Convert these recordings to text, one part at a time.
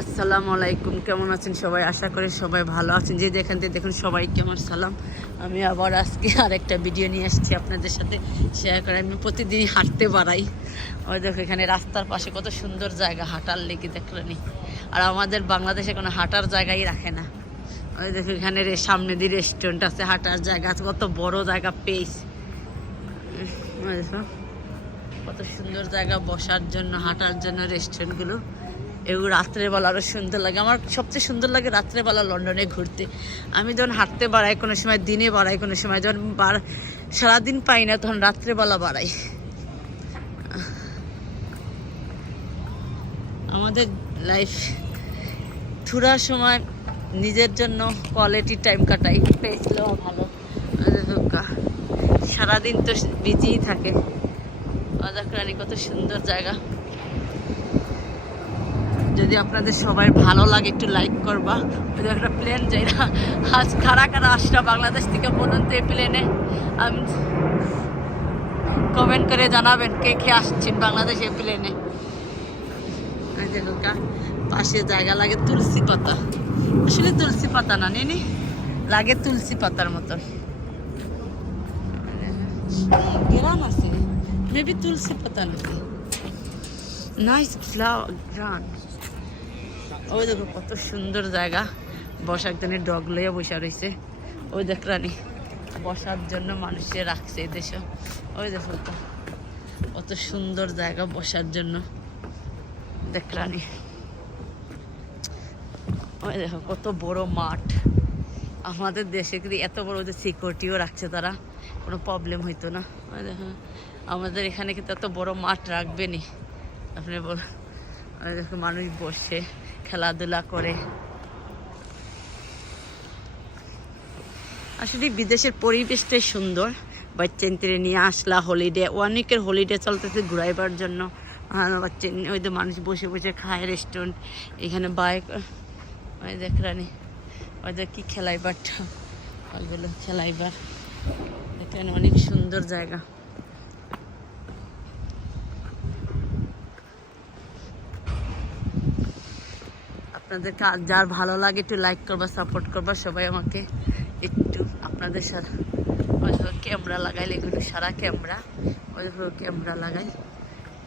আসসালামু আলাইকুম, কেমন আছেন সবাই? আশা করি সবাই ভালো আছেন। যে যেখান থেকে দেখুন সবাইকে আমার সালাম। আমি আবার আজকে আরেকটা ভিডিও নিয়ে আসছি আপনাদের সাথে শেয়ার করে। আমি প্রতিদিনই হাঁটতে বাড়াই। ওই দেখো এখানে রাস্তার পাশে কত সুন্দর জায়গা হাঁটার লেগে দেখলেনি। আর আমাদের বাংলাদেশে কোনো হাঁটার জায়গাই রাখে না। ওই দেখো এখানে সামনে দিয়ে রেস্টুরেন্ট আছে, হাঁটার জায়গা আছে, কত বড় জায়গা পেয়েছে। কত সুন্দর জায়গা বসার জন্য, হাঁটার জন্য রেস্টুরেন্টগুলো। এগুলো রাত্রেবেলা আরও সুন্দর লাগে। আমার সবচেয়ে সুন্দর লাগে রাত্রেবেলা লন্ডনে ঘুরতে। আমি যখন হাঁটতে বাড়াই, কোনো সময় দিনে বাড়াই, কোনো সময় যখন সারাদিন পাই না তখন রাত্রেবেলা বাড়াই। আমাদের লাইফ থোড়া সময় নিজের জন্য কোয়ালিটি টাইম কাটাই, পেয়েছিলেও ভালো। সারাদিন তো বিজিই থাকে। অজাকরানি কত সুন্দর জায়গা। যদি আপনাদের সবাই ভালো লাগে একটু লাইক করবা। ওই যে একটা প্লেন যাই না, আজ কারা কারা আসরা বাংলাদেশ থেকে বলুন তো এই প্লেনে। আমি কমেন্ট করে জানাবেন কে কে আসছেন বাংলাদেশ এই প্লেনে। দেখো পাশে জায়গা লাগে তুলসী পাতা, আসলে তুলসী পাতা না নিনি, লাগে তুলসী পাতার মতন গ্রাম আছে, মেবি তুলসী পাতা নাকি। নাইস ফ্লাওয়ার গ্রাম। ওই দেখো কত সুন্দর জায়গা বসার জন্য, ডগ লইয়া বসা রয়েছে। ওই দেখ রানী বসার জন্য মানুষে রাখছে এই দেশে। ওই দেখো কত সুন্দর জায়গা বসার জন্য, দেখ রানী। ওই দেখো কত বড় মাঠ। আমাদের দেশে কিন্তু এত বড় যে সিকিউরিটিও রাখছে তারা, কোনো প্রবলেম হইতো না। ওই দেখো আমাদের এখানে কিন্তু এত বড় মাঠ রাখবে নি আপনি বল। ওই দেখো মানুষ বসে খেলাধুলা করে। আসলে বিদেশের পরিবেশটাই সুন্দর। বাচ্চা নিয়ে আসলা হলিডে, অনেকের হলিডে চলতেছে ঘুরাইবার জন্য। বাচ্চা ওই তো মানুষ বসে বসে খায়, রেস্টুরেন্ট এখানে বাইক। ওই দেখ রানি ওই দেখ কি খেলাইবারটা, ওইগুলো খেলাইবার। এখানে অনেক সুন্দর জায়গা। আপনাদের যার ভালো লাগে একটু লাইক করবা, সাপোর্ট করবা সবাই আমাকে একটু। আপনাদের সাথে ওই ক্যামেরা লাগাইলে এগুলো সারা ক্যামেরা, ওই ক্যামেরা লাগাই।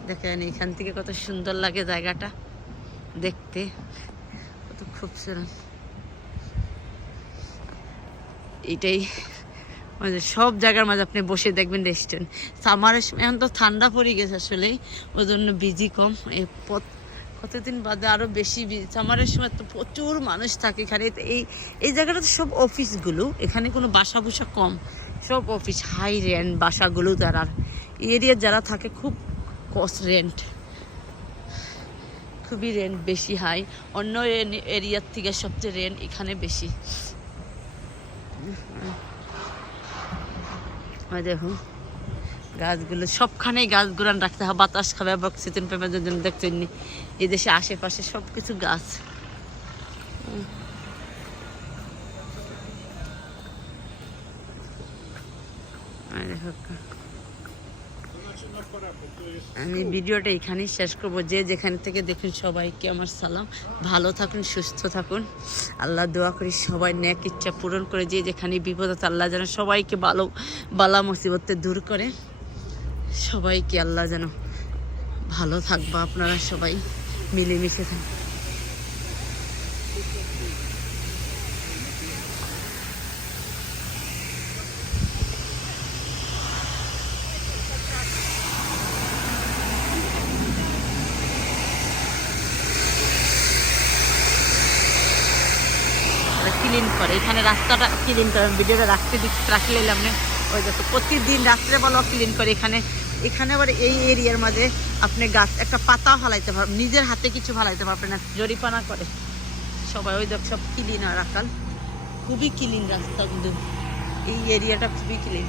দেখেন এখান থেকে কত সুন্দর লাগে জায়গাটা দেখতে, কত খুবসুরত। এটাই সব জায়গার মাঝে আপনি বসে দেখবেন রেস্টুরেন্ট। সামারের সময় এখন তো ঠান্ডা পড়ে গেছে আসলেই, ওই জন্য বিজি কম। এই কতদিন বাদে আরও বেশি সামারের সময় তো প্রচুর মানুষ থাকে এখানে। এই জায়গাটা তো সব অফিসগুলো, এখানে কোনো বাসা বুসা কম, সব অফিস। হাই রেন্ট বাসাগুলো তারা এরিয়ার যারা থাকে খুব কস্ট রেন্ট, খুবই রেন্ট বেশি হাই। অন্য এরিয়ার থেকে সবচেয়ে রেন্ট এখানে বেশি। দেখুন গাছগুলো সবখানেই গাছ গুলান রাখতে হয়, বাতাস খাবে, অক্সিজেন পাবে জন্য। দেখছেন এই দেশে আশেপাশে সব কিছু গাছ। আমি ভিডিওটা এখানেই শেষ করবো। যে যেখান থেকে দেখুন সবাইকে আমার সালাম। ভালো থাকুন, সুস্থ থাকুন। আল্লাহ দোয়া করি সবাই নেক ইচ্ছা পূরণ করে। যে যেখানে বিপদ আছে আল্লাহ যেন সবাইকে বালা মুসিবতে দূর করে। সবাইকে আল্লাহ যেন ভালো থাকবা, আপনারা সবাই মিলেমিশে থাকবেন। ক্লিন করে এখানে রাস্তাটা, ক্লিন করে। ভিডিওটা রাখলে এলাম না। ওই দেখো প্রতিদিন রাত্রেবেলাও ক্লিন করে এখানে। এখানে আবার এই এরিয়ার মাঝে আপনি গাছ একটা পাতাও ফালাইতে পারবেন, নিজের হাতে কিছু ফালাইতে পারবেন না, জরিপানা করে সবাই। ওই দেখ সব ক্লিন আর রাখাল, খুবই ক্লিন রাস্তা, কিন্তু এই এরিয়াটা খুবই ক্লিন।